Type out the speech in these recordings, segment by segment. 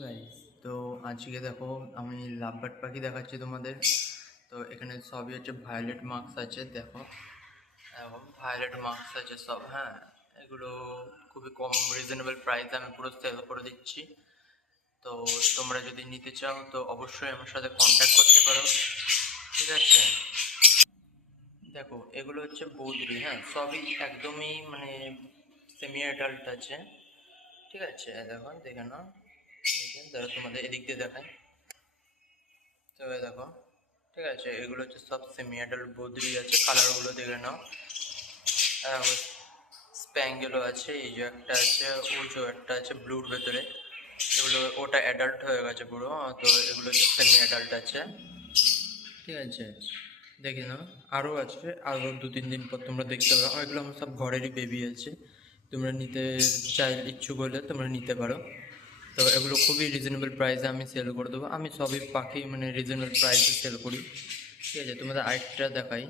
Guys, তো আজকে দেখো আমি লাভবার্ড পাখি দেখাচ্ছি তোমাদের। তো এখানে সবই হচ্ছে ভায়োলেট মার্কস আছে, দেখো এখন ভায়োলেট মার্কস আছে সব। হ্যাঁ, এগুলো খুবই কম রিজনেবল প্রাইসে আমি পুরো সেল করে দিচ্ছি। তো তোমরা যদি নিতে চাও তো অবশ্যই আমার সাথে কন্ট্যাক্ট করতে পারো, ঠিক আছে। দেখো এগুলো হচ্ছে বৌদ্রি, হ্যাঁ সবই একদমই মানে সেমি অ্যাডাল্ট আছে, ঠিক আছে। দেখো দেখে নাও, ধরো তোমাদের এদিক দিয়ে দেখায়। তো দেখো, ঠিক আছে, এগুলো হচ্ছে সব সেমি অ্যাডাল্ট বদ্রি আছে, কালারগুলো দেখে নাও। স্প্যাঙ্গেলও আছে, এই যে একটা আছে, ওই যে একটা আছে ব্লুর ভেতরে, এগুলো ওটা অ্যাডাল্ট হয়ে গেছে পুরো। তো এগুলো হচ্ছে সেমি অ্যাডাল্ট আছে, ঠিক আছে। দেখে নাও, আরও আছে, আরও 2-3 দিন পর তোমরা দেখতে পারো। এগুলো আমার সব ঘরেরই বেবি আছে, তোমরা নিতে চাইলে ইচ্ছুক হলে তোমরা নিতে পারো। তো এগুলো খুবই রিজনেবল প্রাইসে আমি সেল করে দেবো। আমি সবই পাখি মানে রিজনেবল প্রাইসে সেল করি, ঠিক আছে। তোমাদের আরেকটা দেখাই,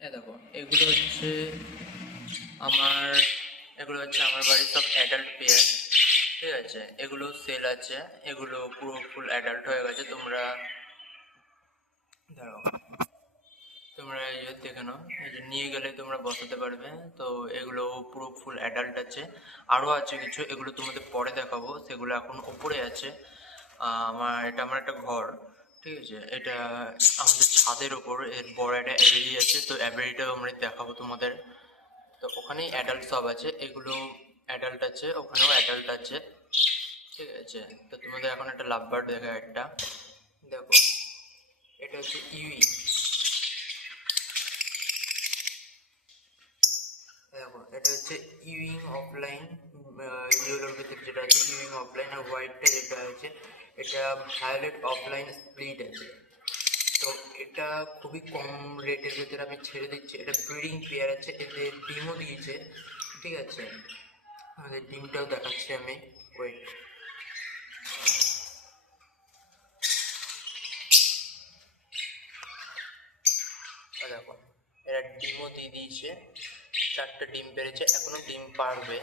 দেখো এগুলো হচ্ছে আমার এগুলো হচ্ছে আমার বাড়ির সব অ্যাডাল্ট পেয়ার, ঠিক আছে। এগুলো সেল আছে, এগুলো পুরো ফুল অ্যাডাল্ট হয়ে গেছে। তোমরা ধরো, তোমরা এই যে দেখে নাও, এই যে নিয়ে গেলে তোমরা বসাতে পারবে। তো এগুলো পুরো ফুল অ্যাডাল্ট আছে, আরও আছে কিছু, এগুলো তোমাদের পরে দেখাবো, সেগুলো এখন ওপরে আছে। এটা আমার একটা ঘর, ঠিক আছে। এটা আমাদের ছাদের ওপর এর বড় একটা অ্যাভেরি আছে, তো অ্যাভেরিটাও আমরা দেখাবো তোমাদের। তো ওখানেই অ্যাডাল্ট সব আছে, এগুলো অ্যাডাল্ট আছে, ওখানেও অ্যাডাল্ট আছে, ঠিক আছে। তো তোমাদের এখন একটা লাভ বার্ড দেখা, একটা দেখো, এটা হচ্ছে ইউই। দেখো এটা হচ্ছে ইউইং অফলাইন, ইয়েলোর ভিতরে যেটা আছে ইউইং অফলাইন, আর হোয়াইটটা যেটা আছে এটা ভায়োলেট অফলাইন স্প্লিট আছে। তো এটা খুবই কম রেটের ভিতরে আমি ছেড়ে দিচ্ছি। এটা ব্রিডিং পেয়ার আছে, এদের ডিমও দিয়েছে, ঠিক আছে। আমাদের ডিমটাও দেখাচ্ছি আমি, ওয়েট। দেখো এরা ডিমও দিয়ে দিয়েছে, 4টে ডিম পেরেছে, এখনো ডিম পারবে।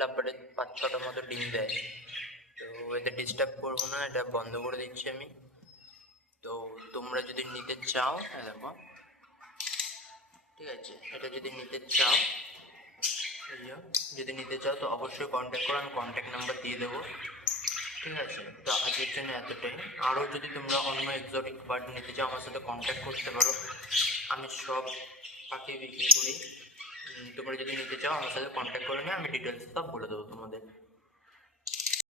লাভবার্ডে 5-6টার মতো ডিম দেয়। তো এদের ডিস্টার্ব করবো না, এটা বন্ধ করে দিচ্ছি আমি। তো তোমরা যদি নিতে চাও, দেখো, ঠিক আছে, এটা যদি নিতে চাও, যদি নিতে চাও তো অবশ্যই কন্ট্যাক্ট করো, আমি কন্ট্যাক্ট নাম্বার দিয়ে দেবো, ঠিক আছে। তো আজকের জন্য এতটাই। আরও যদি তোমরা অন্য এক্সোটিক বার্ড নিতে চাও আমার সাথে কন্ট্যাক্ট করতে পারো, আমি সব পাখি বিক্রি করি। তোমরা যদি নিতে চাও আমার সাথে কন্ট্যাক্ট করে নিয়ে আমি ডিটেলস সব বলে দেবো তোমাদের।